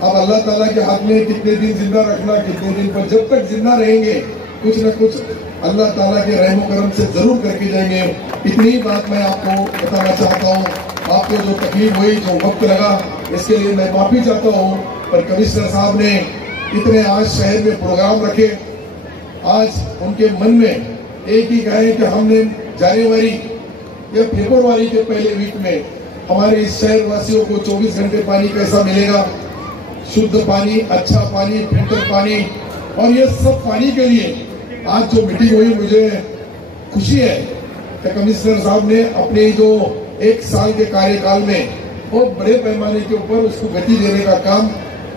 अब अल्लाह ताला के हाथ में कितने दिन जिंदा रखना, कितने दिन, पर जब तक जिंदा रहेंगे कुछ न कुछ अल्लाह ताला के रहमो करम से जरूर करके जाएंगे। इतनी बात मैं आपको बताना चाहता हूँ। आपको जो तकलीफ हुई, जो वक्त लगा, इसके लिए मैं माफी चाहता हूँ। पर कमिश्नर साहब ने इतने आज शहर में प्रोग्राम रखे, आज उनके मन में एक ही कहे कि हमने जनवरी या फरवरी के पहले वीक में हमारे इस शहर वासियों को 24 घंटे पानी कैसा मिलेगा, शुद्ध पानी, अच्छा पानी, फिल्टर पानी। और ये सब पानी के लिए आज जो मीटिंग हुई, मुझे खुशी है कि कमिश्नर साहब ने अपने जो 1 साल के कार्यकाल में बहुत बड़े पैमाने के ऊपर उसको गति देने का काम,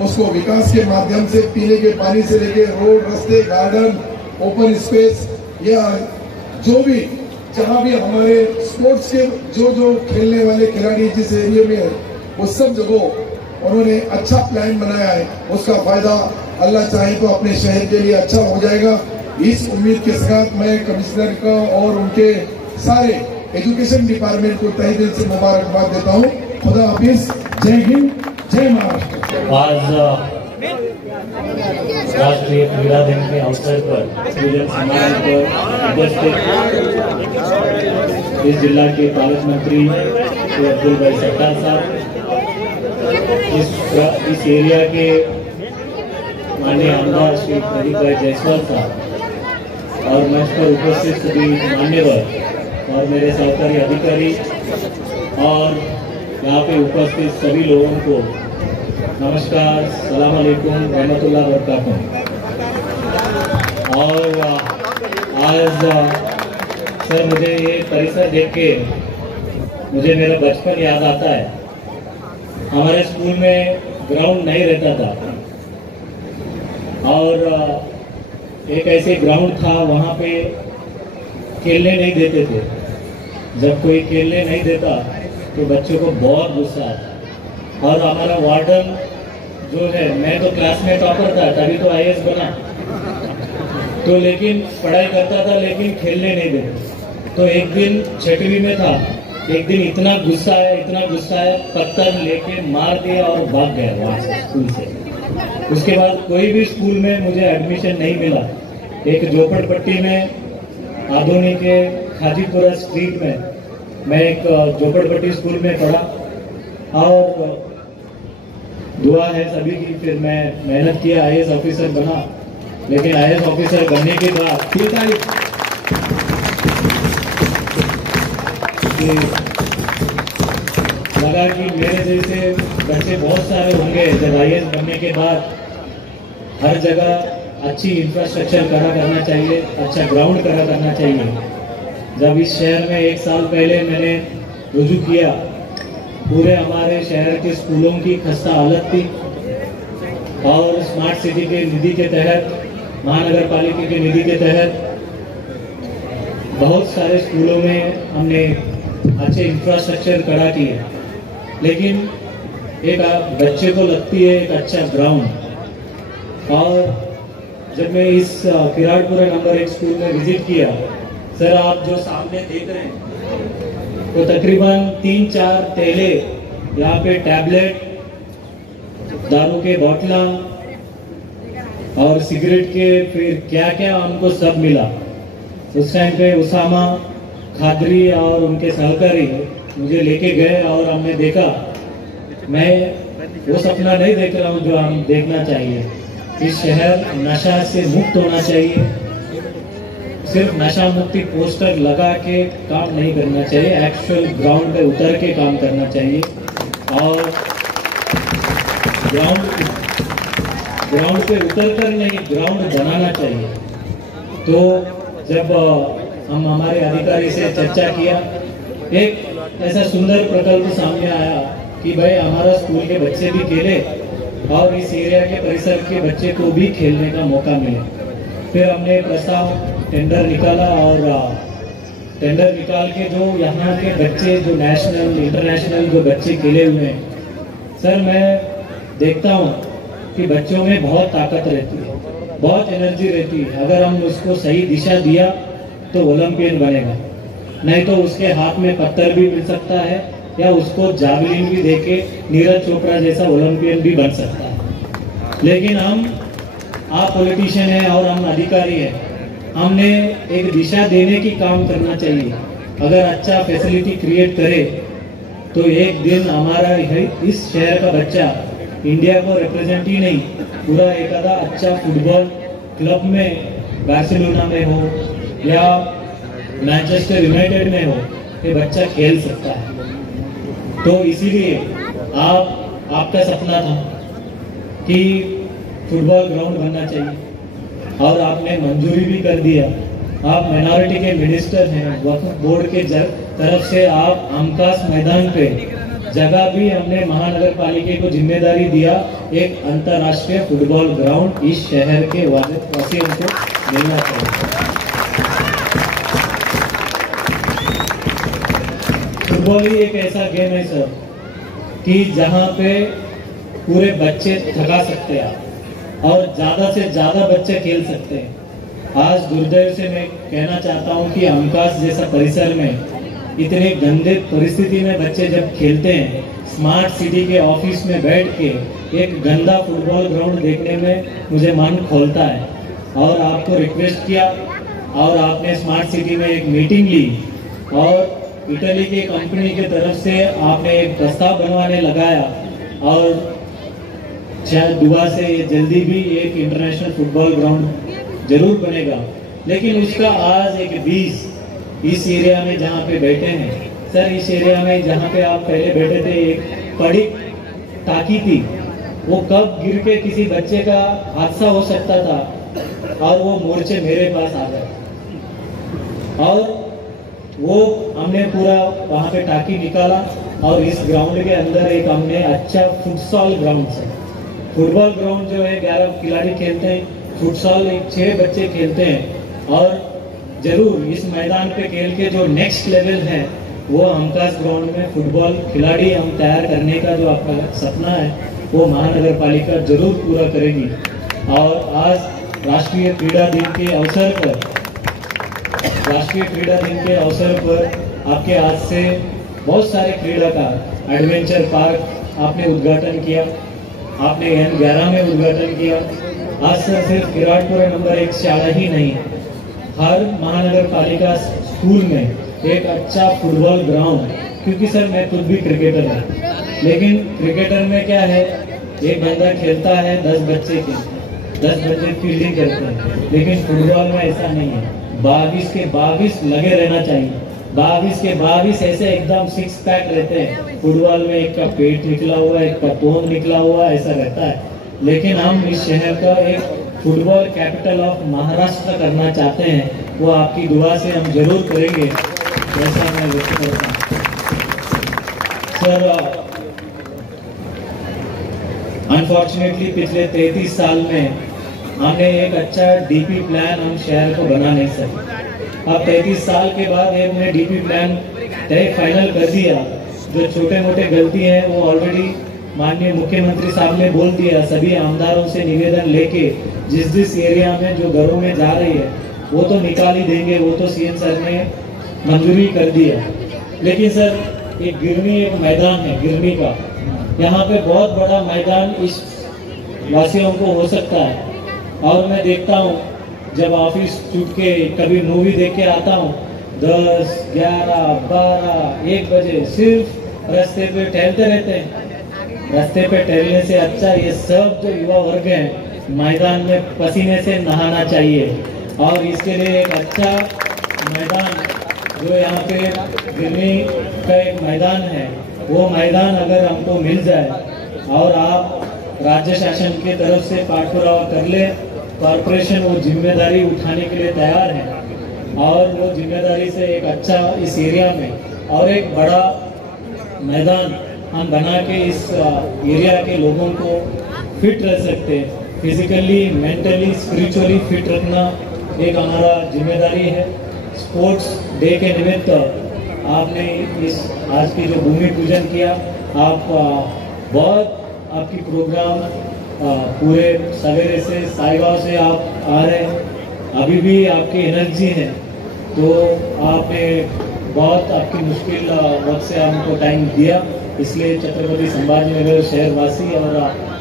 उसको विकास के माध्यम से पीने के पानी से लेके रोड, रास्ते, गार्डन, ओपन स्पेस, या जो भी जहाँ भी हमारे स्पोर्ट्स के जो खेलने वाले खिलाड़ी जिस एरिया में है, वो सब जगह उन्होंने अच्छा प्लान बनाया है। उसका फायदा अल्लाह चाहे तो अपने शहर के लिए अच्छा हो जाएगा। इस उम्मीद के साथ मैं कमिश्नर का और उनके सारे एजुकेशन डिपार्टमेंट को तहे दिल से मुबारकबाद देता हूँ। खुदा हाफिज, जय हिंद, जय महाराष्ट्र। आज राष्ट्रीय क्रीड़ा दिन के अवसर पर स्टूडेंट समारोह पर उपस्थित इस जिला के पालक मंत्री श्री अब्दुल भाई सत्तार साहब, इस एरिया के माननीय आमदार श्री प्रदीप भाई जायसवाल साहब, और मंच पर उपस्थित सभी मान्यवर और मेरे सहकारी अधिकारी, और यहाँ पे उपस्थित सभी लोगों को नमस्कार, सलाम अलैकुम, रहमतुल्लाह बरकातुहू। और आज सर मुझे ये परिसर देख के मुझे मेरा बचपन याद आता है। हमारे स्कूल में ग्राउंड नहीं रहता था, और एक ऐसे ग्राउंड था वहाँ पे खेलने नहीं देते थे। जब कोई खेलने नहीं देता तो बच्चों को बहुत गुस्सा आता। और हमारा वार्डन जो है, मैं तो क्लास में टॉपर था, तभी तो IAS बना। तो लेकिन पढ़ाई करता था लेकिन खेलने नहीं देते। तो एक दिन 6वीं में था, एक दिन इतना गुस्सा आया, पत्थर लेके मार दिया और भाग गया वहाँ से स्कूल से। उसके बाद कोई भी स्कूल में मुझे एडमिशन नहीं मिला। एक झोपड़पट्टी में आधुनिक के खाजीपुरा स्ट्रीट में मैं एक झोपड़पट्टी स्कूल में पढ़ा और दुआ है सभी की। फिर मैं मेहनत किया, IAS ऑफिसर बना। लेकिन IAS ऑफिसर बनने के बाद लगा कि मेरे जैसे बच्चे बहुत सारे होंगे जब IAS बनने के बाद। हर जगह अच्छी इंफ्रास्ट्रक्चर खड़ा करना चाहिए, अच्छा ग्राउंड खड़ा करना चाहिए। जब इस शहर में 1 साल पहले मैंने रुजू किया, पूरे हमारे शहर के स्कूलों की खस्ता हालत थी और स्मार्ट सिटी के निधि के तहत, महानगर पालिका के निधि के तहत बहुत सारे स्कूलों में हमने अच्छे इंफ्रास्ट्रक्चर खड़ा किए। लेकिन एक बच्चे को लगती है एक अच्छा ग्राउंड। और जब मैं इस किराड़पुरा नंबर 1 स्कूल में विजिट किया, सर आप जो सामने देख रहे हैं तो तकरीबन 3-4 थैले यहाँ पे टैबलेट, दारू के बोतला और सिगरेट के फिर क्या क्या उनको सब मिला। उस टाइम पे उसामा खादरी और उनके सहकारी मुझे लेके गए और हमने देखा। मैं वो सपना नहीं देख रहा हूँ जो हम देखना चाहिए। इस शहर नशा से मुक्त होना चाहिए। सिर्फ नशा मुक्ति पोस्टर लगा के काम नहीं करना चाहिए, एक्चुअल ग्राउंड पे उतर के काम करना चाहिए। और ग्राउंड पे उतर कर नहीं, ग्राउंड बनाना चाहिए। तो जब हम हमारे अधिकारी से चर्चा किया, एक ऐसा सुंदर प्रकल्प सामने आया कि भाई हमारा स्कूल के बच्चे भी खेले और इस एरिया के परिसर के बच्चे को भी खेलने का मौका मिले। फिर हमने प्रस्ताव टेंडर निकाला और टेंडर निकाल के जो यहाँ के बच्चे जो नेशनल इंटरनेशनल जो बच्चे खेले हुए हैं, सर मैं देखता हूँ कि बच्चों में बहुत ताकत रहती है, बहुत एनर्जी रहती है। अगर हम उसको सही दिशा दिया तो ओलंपियन बनेगा, नहीं तो उसके हाथ में पत्थर भी मिल सकता है या उसको जावलिन भी देके नीरज चोपड़ा जैसा ओलंपियन भी बन सकता है। लेकिन आप पॉलिटिशियन हैं और हम अधिकारी हैं, हमने एक दिशा देने की काम करना चाहिए। अगर अच्छा फैसिलिटी क्रिएट करे तो एक दिन हमारा इस शहर का बच्चा इंडिया को रिप्रेजेंट ही नहीं, पूरा एक आधा अच्छा फुटबॉल क्लब में बार्सिलोना में हो या मैनचेस्टर यूनाइटेड में हो, ये बच्चा खेल सकता है। तो इसीलिए आपका सपना था कि फुटबॉल ग्राउंड बनना चाहिए और आपने मंजूरी भी कर दिया। आप माइनॉरिटी के मिनिस्टर हैं, वक्फ बोर्ड के तरफ से आप आमकास मैदान पे जगह भी हमने महानगर पालिका को जिम्मेदारी दिया, एक अंतरराष्ट्रीय फुटबॉल ग्राउंड इस शहर के वासियों को मिलना चाहिए। फुटबॉल ही एक ऐसा गेम है सर कि जहां पे पूरे बच्चे थका सकते हैं और ज्यादा से ज्यादा बच्चे खेल सकते हैं। आज दुर्दैव से मैं कहना चाहता हूं कि आमकास जैसा परिसर में इतने गंदे परिस्थिति में बच्चे जब खेलते हैं, स्मार्ट सिटी के ऑफिस में बैठ के एक गंदा फुटबॉल ग्राउंड देखने में मुझे मन खोलता है। और आपको रिक्वेस्ट किया और आपने स्मार्ट सिटी में एक मीटिंग ली और इटली के कंपनी के तरफ से आपने एक प्रस्ताव बनवाने लगाया और शायद दुआ से ये जल्दी भी एक इंटरनेशनल फुटबॉल ग्राउंड जरूर बनेगा। लेकिन उसका आज एक बीज इस एरिया में जहाँ पे बैठे हैं सर, इस एरिया में जहाँ पे आप पहले बैठे थे एक बड़ी टाकी थी, वो कब गिर के किसी बच्चे का हादसा हो सकता था और वो मोर्चे मेरे पास आ गए और वो हमने पूरा वहाँ पे टाकी निकाला और इस ग्राउंड के अंदर एक हमने अच्छा फुटसॉल ग्राउंड से, फुटबॉल ग्राउंड जो है 11 खिलाड़ी खेलते हैं, फुटसॉल एक 6 बच्चे खेलते हैं। और जरूर इस मैदान पे खेल के जो नेक्स्ट लेवल है वो आमकास ग्राउंड में फुटबॉल खिलाड़ी हम तैयार करने का जो आपका सपना है वो महानगर पालिका जरूर पूरा करेगी। और आज राष्ट्रीय क्रीड़ा दिन के अवसर पर आपके आज से बहुत सारे क्रीड़ा का एडवेंचर पार्क आपने उद्घाटन किया, आपने N11 में उद्घाटन किया। आज से सिर्फ विराटपुर नंबर 1 शाला ही नहीं, हर महानगर पालिका स्कूल में एक अच्छा फुटबॉल ग्राउंड, क्योंकि सर मैं खुद भी क्रिकेटर हूँ, लेकिन क्रिकेटर में क्या है, एक बंदा खेलता है 10 बच्चे फील्डिंग करते हैं, लेकिन फुटबॉल में ऐसा नहीं है। 22 के 22 लगे रहना चाहिए, 22 के 22 ऐसे एकदम 6 पैक रहते हैं। फुटबॉल में एक का पेट निकला हुआ, एक का पोंद निकला हुआ, ऐसा रहता है। लेकिन हम इस शहर का एक फुटबॉल कैपिटल ऑफ महाराष्ट्र करना चाहते हैं, वो आपकी दुआ से हम जरूर करेंगे, ऐसा मैं व्यक्त करता हूँ। सर अनफॉर्चुनेटली पिछले 33 साल में हमने एक अच्छा डीपी प्लान हम शहर को बना नहीं सके। अब 33 साल के बाद हमने डीपी प्लान तय फाइनल कर दिया। जो छोटे मोटे गलती हैं वो ऑलरेडी माननीय मुख्यमंत्री साहब ने बोल दिया, सभी आमदारों से निवेदन लेके जिस एरिया में जो घरों में जा रही है वो तो निकाल ही देंगे, वो तो सीएम सर ने मंजूरी कर दिया। लेकिन सर एक मैदान है गिरनी का, यहाँ पे बहुत बड़ा मैदान इस वासियों को हो सकता है। और मैं देखता हूँ जब ऑफिस छूट के कभी मूवी देख के आता हूँ 10, 11, 12, 1 बजे सिर्फ रास्ते पे टहलते रहते हैं। रास्ते पे टहलने से अच्छा ये सब जो युवा वर्ग हैं मैदान में पसीने से नहाना चाहिए, और इसके लिए एक अच्छा मैदान जो यहाँ पे गिरनी का एक मैदान है, वो मैदान अगर हमको मिल जाए और आप राज्य शासन की तरफ से पाठपुरावा कर ले, कॉर्पोरेशन वो जिम्मेदारी उठाने के लिए तैयार है, और वो जिम्मेदारी से एक अच्छा इस एरिया में और एक बड़ा मैदान हम बना के इस एरिया के लोगों को फिट रह सकते हैं। फिजिकली, मेंटली, स्पिरिचुअली फिट रखना एक हमारा जिम्मेदारी है। स्पोर्ट्स डे के निमित्त आपने इस आज की जो भूमि पूजन किया, आप बहुत आपकी प्रोग्राम पूरे सवेरे से साईगांव से आप आ रहे हैं, अभी भी आपकी एनर्जी है, तो आपने बहुत आपकी मुश्किल वक्त से हमको टाइम दिया, इसलिए छत्रपति संभाजी नगर शहरवासी और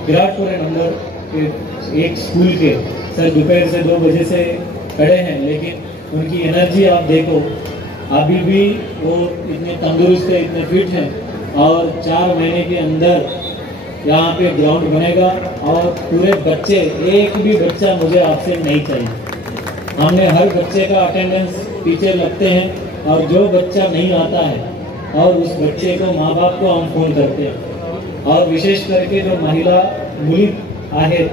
विराटपुर नंबर 1 स्कूल के सर दोपहर से 2 बजे से खड़े हैं, लेकिन उनकी एनर्जी आप देखो, अभी भी वो इतने तंदुरुस्त है, इतने फिट हैं, और 4 महीने के अंदर यहाँ पे ग्राउंड बनेगा और पूरे बच्चे, एक भी बच्चा मुझे आपसे नहीं चाहिए। हमने हर बच्चे का अटेंडेंस टीचर लगते हैं, और जो बच्चा नहीं आता है और उस बच्चे को माँ बाप को हम फोन करते हैं। और विशेष करके जो महिला मुली आहे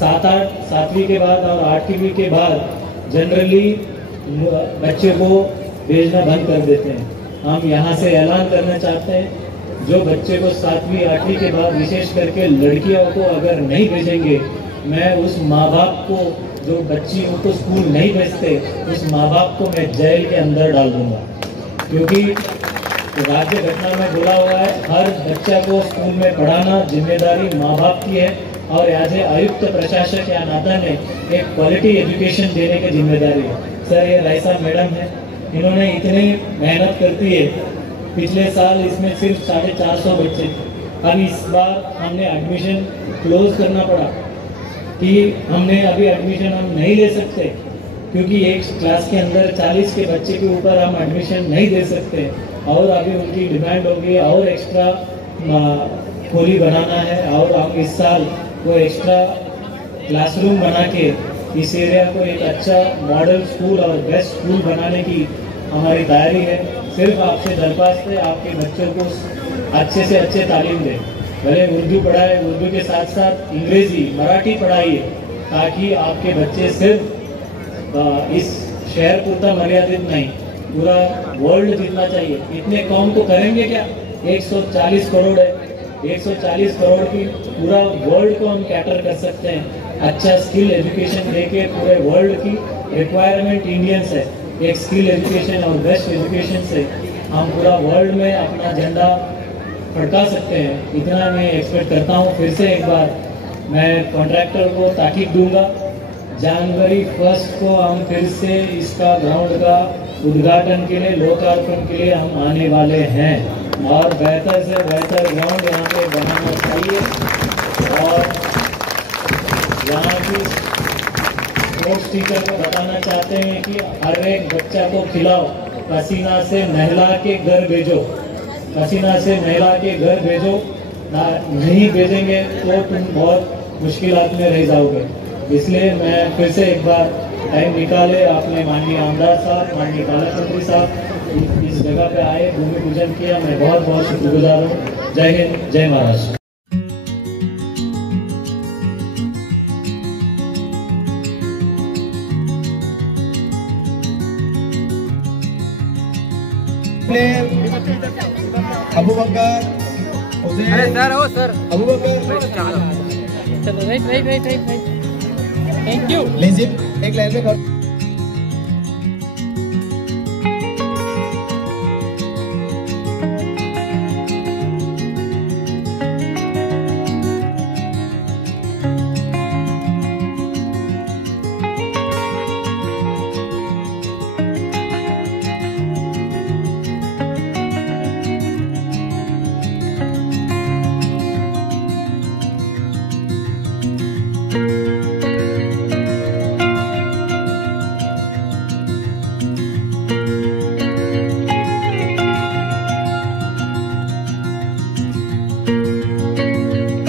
7वीं के बाद और 8वीं के बाद जनरली बच्चे को भेजना बंद कर देते हैं। हम यहाँ से ऐलान करना चाहते हैं, जो बच्चे को 7वीं 8वीं के बाद विशेष करके लड़कियों को अगर नहीं भेजेंगे, मैं उस माँ बाप को, जो बच्ची को स्कूल नहीं भेजते, उस माँ बाप को मैं जेल के अंदर डाल दूंगा। क्योंकि राज्य घटना में बोला हुआ है, हर बच्चा को स्कूल में पढ़ाना जिम्मेदारी माँ बाप की है, और एज ए आयुक्त प्रशासक या नाता ने एक क्वालिटी एजुकेशन देने की जिम्मेदारी है। सर ये राय साहब मैडम है, इन्होंने इतनी मेहनत करती है, पिछले साल इसमें सिर्फ 450 बच्चे थे। अब इस बार हमने एडमिशन क्लोज करना पड़ा कि हमने अभी एडमिशन हम नहीं ले सकते, क्योंकि एक क्लास के अंदर 40 के बच्चे के ऊपर हम एडमिशन नहीं दे सकते, और अभी उनकी डिमांड होगी और एक्स्ट्रा खोली बनाना है, और हम इस साल वो एक्स्ट्रा क्लासरूम बना के इस एरिया को एक अच्छा मॉडल स्कूल और बेस्ट स्कूल बनाने की हमारी तैयारी है। सिर्फ आपसे दरख्वास्त है, आपके बच्चों को अच्छे से अच्छे तालीम दें, भले उर्दू पढ़ाए, उर्दू के साथ साथ अंग्रेजी मराठी पढ़ाइए, ताकि आपके बच्चे सिर्फ इस शहर पूरता मर्यादित नहीं, पूरा वर्ल्ड जीतना चाहिए। इतने कौम तो करेंगे क्या, 140 करोड़ है, 140 करोड़ की पूरा वर्ल्ड को हम कैटर कर सकते हैं। अच्छा स्किल एजुकेशन देके पूरे वर्ल्ड की रिक्वायरमेंट इंडियंस है, एक स्किल एजुकेशन और बेस्ट एजुकेशन से हम पूरा वर्ल्ड में अपना झंडा फड़का सकते हैं, इतना मैं एक्सपेक्ट करता हूँ। फिर से एक बार मैं कॉन्ट्रैक्टर को ताकीद दूंगा, जनवरी 1 को हम फिर से इसका ग्राउंड का उद्घाटन के लिए, लोकार्पण के लिए हम आने वाले हैं और बेहतर से बेहतर ग्राउंड यहाँ पे बनाना चाहिए और यहाँ की स्पोर्ट्स टीचर को बताना चाहते हैं कि हर एक बच्चा को खिलाओ, पसीना से नहला के घर भेजो, पसीना से नहला के घर भेजो, नहीं भेजेंगे तो तुम बहुत मुश्किलात में रह जाओगे। इसलिए मैं फिर से एक बार टाइम निकाले आपने माननीय आमदार साहब, माननीय पालक मंत्री साहब इस जगह पे आए, भूमि पूजन किया, मैं बहुत बहुत शुक्रगुजार हूँ। जय हिंद, जय महाराष्ट्र। अबू बकर, अरे सर हो सर, अबू बकर, चलो राइट। Thank you. लेजिम एक लाइन में